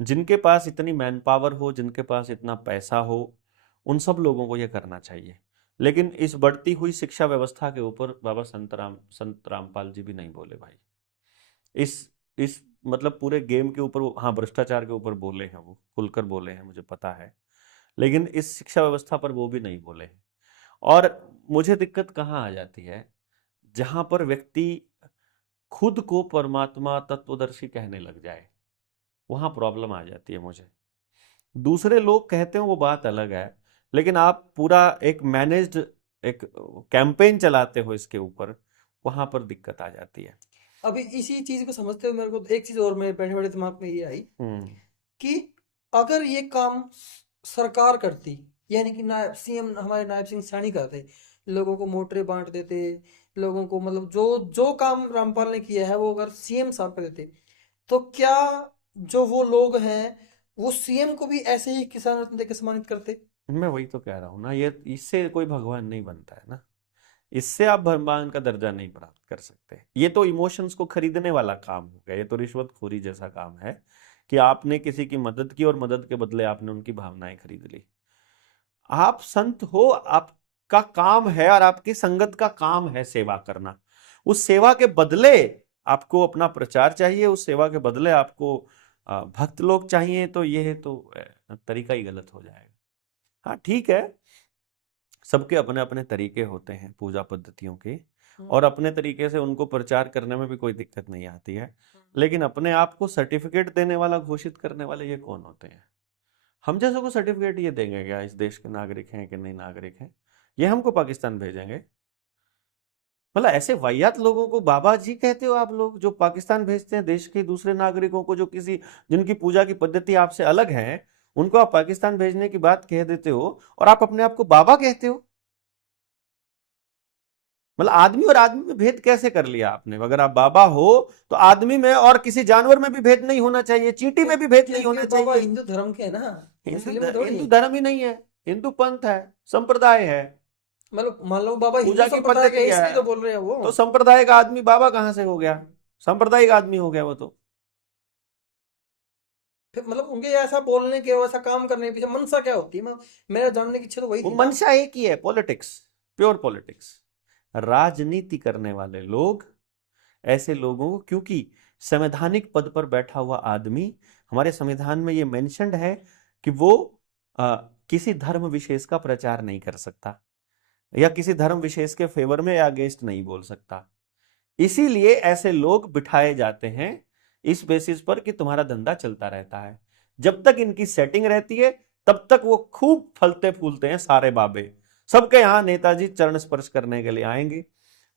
जिनके पास इतनी मैन पावर हो, जिनके पास इतना पैसा हो, उन सब लोगों को यह करना चाहिए। लेकिन इस बढ़ती हुई शिक्षा व्यवस्था के ऊपर बाबा संत रामपाल जी भी नहीं बोले भाई। इस मतलब पूरे गेम के ऊपर हाँ, भ्रष्टाचार के ऊपर बोले हैं, वो खुलकर बोले हैं, मुझे पता है। लेकिन इस शिक्षा व्यवस्था पर वो भी नहीं बोले हैं। और मुझे दिक्कत कहाँ आ जाती है, जहां पर व्यक्ति खुद को परमात्मा तत्वदर्शी कहने लग जाए, वहां प्रॉब्लम आ जाती है मुझे। दूसरे लोग कहते हैं वो बात अलग है, लेकिन आप पूरा एक मैनेज्ड एक कैंपेन चलाते हो इसके ऊपर, वहां पर दिक्कत आ जाती है। अभी इसी चीज को समझते हुए मेरे को एक चीज और मेरे बैठे बैठे दिमाग में ये आई हम्म। कि अगर ये काम सरकार करती, यानी कि नायब सीएम हमारे नायब सिंह सैनी करते, लोगों को मोटरें बांट देते, लोगों को मतलब जो जो काम रामपाल ने किया है वो अगर सीएम साहब कर देते, तो क्या जो वो लोग हैं वो सीएम को भी ऐसे ही किसान रत्न देकर सम्मानित करते? मैं वही तो कह रहा हूँ ना, ये इससे कोई भगवान नहीं बनता है ना। इससे आप भगवान का दर्जा नहीं प्राप्त कर सकते। ये तो इमोशंस को खरीदने वाला काम हो गया, ये तो रिश्वतखोरी जैसा काम है कि आपने किसी की मदद की और मदद के बदले आपने उनकी भावनाएं खरीद ली। आप संत हो, आपका काम है और आपकी संगत का काम है सेवा करना। उस सेवा के बदले आपको अपना प्रचार चाहिए, उस सेवा के बदले आपको भक्त लोग चाहिए, तो ये तो तरीका ही गलत हो जाएगा। हाँ ठीक है, सबके अपने अपने तरीके होते हैं पूजा पद्धतियों के, और अपने तरीके से उनको प्रचार करने में भी कोई दिक्कत नहीं आती है। लेकिन अपने आप को सर्टिफिकेट देने वाला, घोषित करने वाले ये कौन होते हैं? हम जैसों को सर्टिफिकेट ये देंगे क्या, इस देश के नागरिक हैं कि नहीं नागरिक हैं? ये हमको पाकिस्तान भेजेंगे? मतलब ऐसे वाहियात लोगों को बाबा जी कहते हो आप लोग, जो पाकिस्तान भेजते हैं देश के दूसरे नागरिकों को, जो किसी जिनकी पूजा की पद्धति आपसे अलग है, उनको आप पाकिस्तान भेजने की बात कह देते हो और आप अपने आप को बाबा कहते हो। मतलब आदमी और आदमी में भेद कैसे कर लिया आपने? अगर आप बाबा हो तो आदमी में और किसी जानवर में भी भेद नहीं होना चाहिए, चींटी में भी भेद नहीं होना क्योंकि बाबा चाहिए। हिंदू धर्म के है ना, हिंदू मुस्लिम में थोड़ी। हिंदू धर्म ही नहीं है, हिंदू पंथ है, संप्रदाय है, मतलब मान लो बाबा हिंदू पूजा की संप्रदाय के पद्धति हैं, है। इसलिए तो बोल रहे हैं वो। तो संप्रदाय का आदमी बाबा कहां से हो गया? सांप्रदायिक आदमी हो गया वो तो। फिर मतलब उनके ऐसा बोलने के और ऐसा काम करने के पीछे मंशा क्या होती है? मैं मेरा जानने की इच्छा तो वही वो थी ना। मंशा एक ही है, पॉलिटिक्स, प्योर पॉलिटिक्स। राजनीति करने वाले लोग, ऐसे लोगों को, क्योंकि संवैधानिक पद पर बैठा हुआ आदमी, हमारे संविधान में ये मेंशन्ड है कि वो किसी धर्म विशेष का प्रचार नहीं कर सकता या किसी धर्म विशेष के फेवर में या अगेंस्ट नहीं बोल सकता। इसीलिए ऐसे लोग बिठाए जाते हैं इस बेसिस पर कि तुम्हारा धंधा चलता रहता है। जब तक इनकी सेटिंग रहती है तब तक वो खूब फलते फूलते हैं सारे बाबे, सबके यहां नेताजी चरण स्पर्श करने के लिए आएंगे।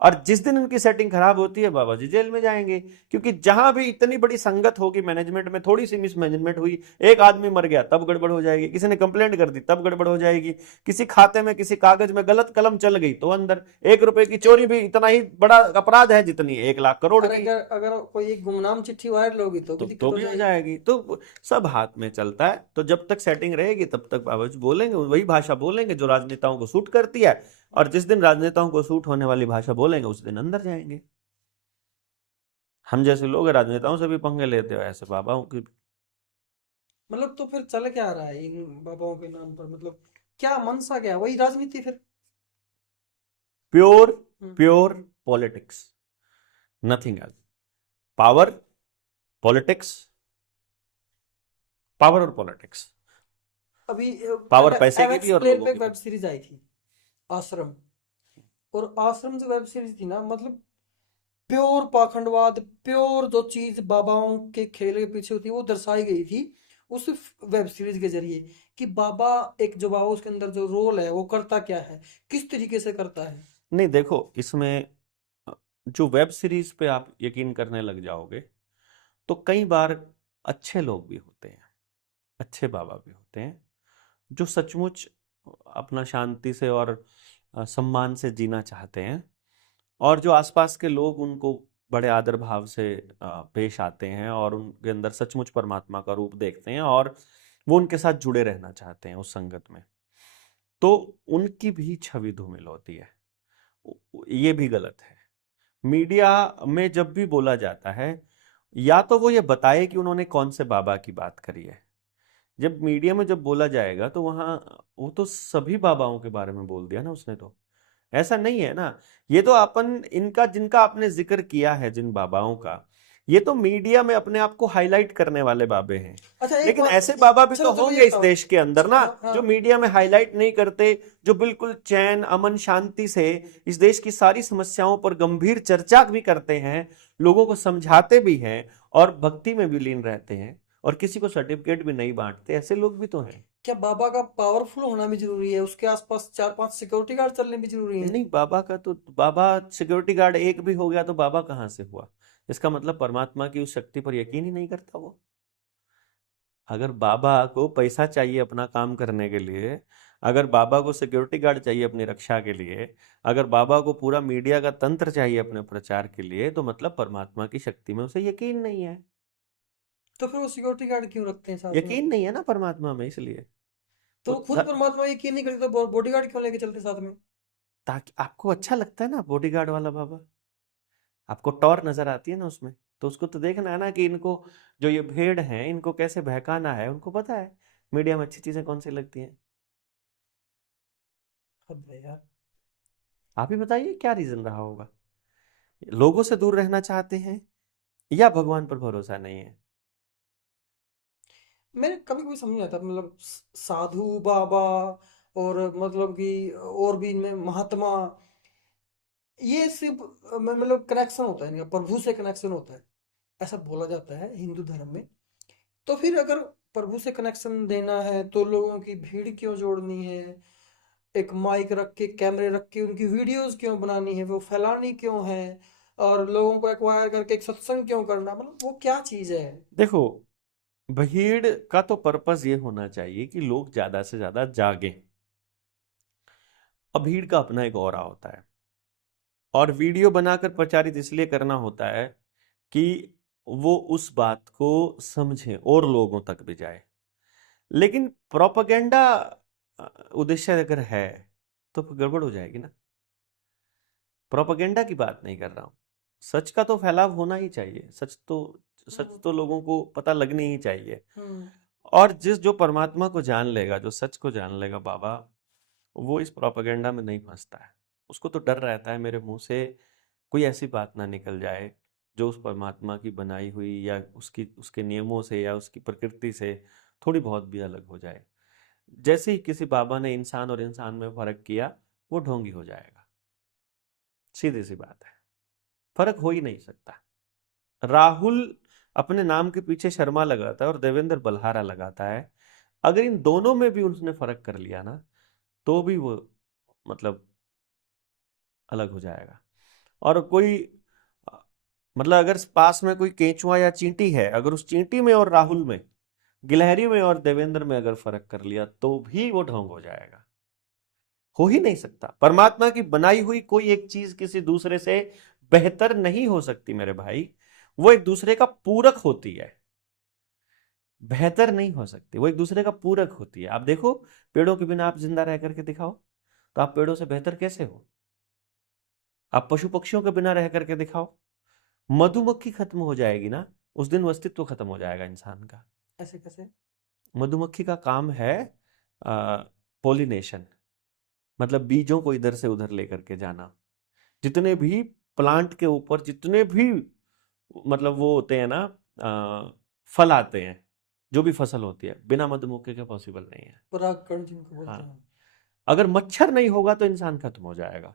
और जिस दिन इनकी सेटिंग खराब होती है बाबा जी जेल में जाएंगे, क्योंकि जहां भी इतनी बड़ी संगत होगी मैनेजमेंट में, थोड़ी सी मिसमैनेजमेंट हुई, एक आदमी मर गया तब गड़बड़ हो जाएगी, किसी ने कंप्लेंट कर दी तब गड़बड़ हो जाएगी, किसी खाते में किसी कागज में गलत कलम चल गई तो अंदर। 1 रुपए की चोरी भी इतना ही बड़ा अपराध है जितनी 1 लाख करोड़ अरे की। अगर अगर कोई एक गुमनाम चिट्ठी वायरल होगी तो भी तो दिक्कत हो भी हो जाएगी। जाएगी। तो सब हाथ में चलता है। तो जब तक सेटिंग रहेगी तब तक बाबा जी बोलेंगे, वही भाषा बोलेंगे जो राजनेताओं को सूट करती है, और जिस दिन राजनेताओं को सूट होने वाली भाषा बोलेंगे उस दिन अंदर जाएंगे। हम जैसे लोग राजनेताओं से भी पंगे लेते हो, ऐसे बाबाओं की। मतलब तो फिर चल क्या रहा है इन बाबाओं के नाम पर? मतलब क्या मंशा, क्या वही राजनीति फिर? Pure hmm. Pure politics, nothing else. Power, politics, power और पॉलिटिक्स। अभी पावर पैसे की एमएक्स भी और प्लेयर लोगों पे की एक वेब भी। सीरीज आई थी, आश्रम। और आश्रम जो वेब सीरीज थी ना, मतलब प्योर पाखंडवाद, प्योर जो चीज बाबाओं के खेल के पीछे होती है वो दर्शाई गई थी उस वेब सीरीज के जरिए। कि बाबा, एक जो बाबा उसके अंदर जो रोल है वो करता क्या है, किस तरीके से करता है। नहीं देखो, इसमें जो वेब सीरीज पे आप यकीन करने लग जाओगे तो कई बार अच्छे लोग भी होते हैं, अच्छे बाबा भी होते हैं जो सचमुच अपना शांति से और सम्मान से जीना चाहते हैं, और जो आसपास के लोग उनको बड़े आदर भाव से पेश आते हैं और उनके अंदर सचमुच परमात्मा का रूप देखते हैं और वो उनके साथ जुड़े रहना चाहते हैं उस संगत में, तो उनकी भी छवि धूमिल होती है। ये भी गलत है। मीडिया में जब भी बोला जाता है, या तो वो ये बताए कि उन्होंने कौन से बाबा की बात करी है। जब मीडिया में जब बोला जाएगा तो वहां वो तो सभी बाबाओं के बारे में बोल दिया ना उसने, तो ऐसा नहीं है ना। ये तो अपन इनका जिनका आपने जिक्र किया है, जिन बाबाओं का, ये तो मीडिया में अपने आप को हाईलाइट करने वाले बाबे हैं। अच्छा एक लेकिन बात, ऐसे बाबा भी तो चलो चलो ये होंगे इस बताओ। देश के अंदर ना, हाँ हाँ। जो मीडिया में हाईलाइट नहीं करते, जो बिल्कुल चैन अमन शांति से इस देश की सारी समस्याओं पर गंभीर चर्चा भी करते हैं, लोगों को समझाते भी हैं और भक्ति में भी लीन रहते हैं और किसी को सर्टिफिकेट भी नहीं बांटते, ऐसे लोग भी तो हैं। क्या बाबा का पावरफुल होना भी जरूरी है? उसके आसपास 4-5 सिक्योरिटी गार्ड चलने भी जरूरी है? नहीं, बाबा का तो, बाबा सिक्योरिटी गार्ड एक भी हो गया तो बाबा कहाँ से हुआ? इसका मतलब परमात्मा की उस शक्ति पर यकीन ही नहीं करता वो। अगर बाबा को पैसा चाहिए अपना काम करने के लिए, अगर बाबा को सिक्योरिटी गार्ड चाहिए अपनी रक्षा के लिए, अगर बाबा को पूरा मीडिया का तंत्र चाहिए अपने प्रचार के लिए, तो मतलब परमात्मा की शक्ति में उसे यकीन नहीं है। तो फिर वो सिक्योरिटी गार्ड क्यों रखते हैं साथ में? यकीन नहीं है ना परमात्मा में, इसलिए तो वो वो खुद परमात्मा यकीन नहीं करते तो बॉडी गार्ड क्यों लेके चलते साथ में? ताकि आपको अच्छा लगता है ना बॉडीगार्ड वाला बाबा, आपको टॉर नजर आती है ना उसमें, तो उसको तो देखना है ना कि इनको, जो ये भेड़ हैं, इनको कैसे बहकाना है। उनको पता है मीडिया में अच्छी चीजें कौन सी लगती हैं। हद है यार। आप ही बताइए क्या रीजन रहा होगा? लोगों से दूर रहना चाहते हैं या भगवान पर भरोसा नहीं है? मेरे कभी कभी समझ नहीं आता, मतलब साधु बाबा और मतलब कि और भी इनमें महात्मा, ये सिर्फ मतलब कनेक्शन होता है इनका, प्रभु से कनेक्शन होता है, ऐसा बोला जाता है हिंदू धर्म में। तो फिर अगर प्रभु से कनेक्शन देना है तो लोगों की भीड़ क्यों जोड़नी है? एक माइक रख के, कैमरे रख के उनकी वीडियोस क्यों बनानी है, वो फैलानी क्यों है? और लोगों को एक्वायर करके एक सत्संग क्यों करना? मतलब वो क्या चीज है? देखो, भीड़ का तो पर्पस ये होना चाहिए कि लोग ज्यादा से ज्यादा जागें। अब भीड़ का अपना एक ऑरा होता है। और वीडियो बनाकर प्रचारित इसलिए करना होता है कि वो उस बात को समझें और लोगों तक भी जाए। लेकिन प्रोपेगेंडा उद्देश्य अगर है तो फिर गड़बड़ हो जाएगी ना। प्रोपेगेंडा की बात नहीं कर रहा हूं, सच का तो फैलाव होना ही चाहिए, सच तो लोगों को पता लगनी ही चाहिए। और जो परमात्मा को जान लेगा, जो सच को जान लेगा बाबा, वो इस प्रोपेगेंडा में नहीं फंसता है। उसको तो डर रहता है मेरे मुंह से कोई ऐसी बात ना निकल जाए जो उस परमात्मा की बनाई हुई या उसके नियमों से या उसकी प्रकृति से थोड़ी बहुत भी अलग हो जाए। जैसे ही किसी बाबा ने इंसान और इंसान में फर्क किया, वो ढोंगी हो जाएगा। सीधी सी बात है, फर्क हो ही नहीं सकता। राहुल अपने नाम के पीछे शर्मा लगाता है और देवेंद्र बल्हारा लगाता है। अगर इन दोनों में भी उसने फर्क कर लिया ना, तो भी वो मतलब अलग हो जाएगा। और कोई मतलब अगर पास में कोई केंचुआ या चींटी है, अगर उस चींटी में और राहुल में, गिलहरी में और देवेंद्र में अगर फर्क कर लिया, तो भी वो ढोंग हो जाएगा। हो ही नहीं सकता। परमात्मा की बनाई हुई कोई एक चीज किसी दूसरे से बेहतर नहीं हो सकती मेरे भाई। वो एक दूसरे का पूरक होती है, बेहतर नहीं हो सकती। वो एक दूसरे का पूरक होती है। आप देखो, पेड़ों के बिना आप जिंदा रह करके दिखाओ, तो आप पेड़ों से बेहतर कैसे हो? आप पशु पक्षियों के बिना रह करके दिखाओ, मधुमक्खी खत्म हो जाएगी ना, उस दिन वो अस्तित्व खत्म हो जाएगा इंसान का। ऐसे कैसे? मधुमक्खी का काम है पोलिनेशन, मतलब बीजों को इधर से उधर लेकर के जाना। जितने भी प्लांट के ऊपर जितने भी मतलब वो होते हैं ना, फल आते हैं, जो भी फसल होती है, बिना मधुमक्खी के पॉसिबल नहीं है। परागकण जिनको बोलते हाँ, हैं। अगर मच्छर नहीं होगा तो इंसान खत्म हो जाएगा।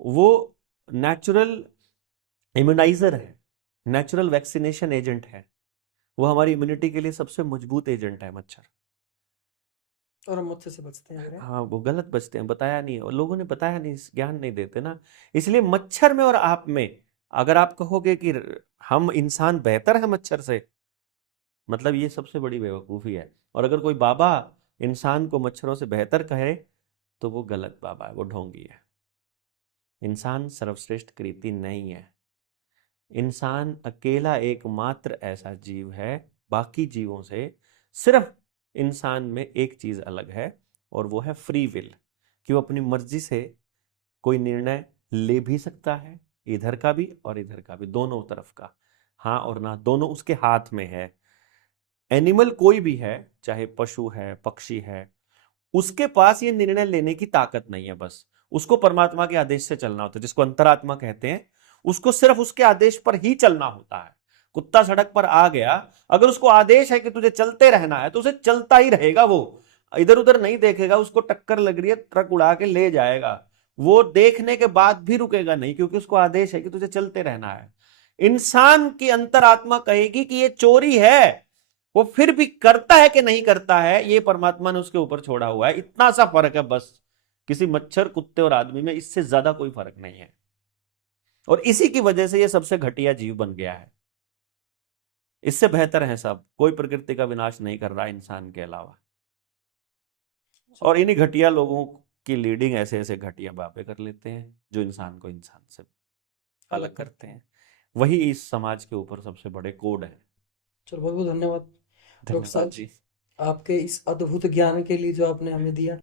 वो नेचुरल इम्यूनाइजर है, नेचुरल वैक्सीनेशन एजेंट है। वो हमारी इम्यूनिटी के लिए सबसे मजबूत एजेंट है मच्छर। और हम मच्छर से बचते हैं अगर। हाँ, वो गलत बचते हैं, बताया नहीं, और लोगों ने बताया नहीं, ज्ञान नहीं देते ना। इसलिए मच्छर में और आप में अगर आप कहोगे कि हम इंसान बेहतर है मच्छर से, मतलब ये सबसे बड़ी बेवकूफ़ी है। और अगर कोई बाबा इंसान को मच्छरों से बेहतर कहे, तो वो गलत बाबा है, वो ढोंगी है। इंसान सर्वश्रेष्ठ कृति नहीं है। इंसान अकेला एकमात्र ऐसा जीव है, बाकी जीवों से सिर्फ इंसान में एक चीज अलग है, और वो है फ्री विल, कि वो अपनी मर्जी से कोई निर्णय ले भी सकता है, इधर का भी और इधर का भी, दोनों तरफ का। हाँ और ना दोनों उसके हाथ में है। एनिमल कोई भी है, चाहे पशु है, पक्षी है, उसके पास ये निर्णय लेने की ताकत नहीं है। बस उसको परमात्मा के आदेश से चलना होता है, जिसको अंतरात्मा कहते हैं। उसको सिर्फ उसके आदेश पर ही चलना होता है। कुत्ता सड़क पर आ गया, अगर उसको आदेश है कि तुझे चलते रहना है, तो उसे चलता ही रहेगा। वो इधर उधर नहीं देखेगा। उसको टक्कर लग रही है, ट्रक उड़ा के ले जाएगा, वो देखने के बाद भी रुकेगा नहीं, क्योंकि उसको आदेश है कि तुझे चलते रहना है। इंसान की अंतरात्मा कहेगी कि ये चोरी है, वो फिर भी करता है कि नहीं करता है, ये परमात्मा ने उसके ऊपर छोड़ा हुआ है। इतना सा फर्क है बस, किसी मच्छर, कुत्ते और आदमी में इससे ज्यादा कोई फर्क नहीं है। और इसी की वजह से ये सबसे घटिया जीव बन गया है। इससे बेहतर है सब, कोई प्रकृति का विनाश नहीं कर रहा इंसान के अलावा। और इन्हीं घटिया लोगों की लीडिंग ऐसे ऐसे घटिया बातें कर लेते हैं, जो इंसान को इंसान से अलग करते हैं। वही इस समाज के ऊपर सबसे बड़े कोड है। चलो, बहुत बहुत धन्यवाद डॉक्टर धन्यवाद साहब, जी। आपके इस अद्भुत ज्ञान के लिए जो आपने हमें दिया।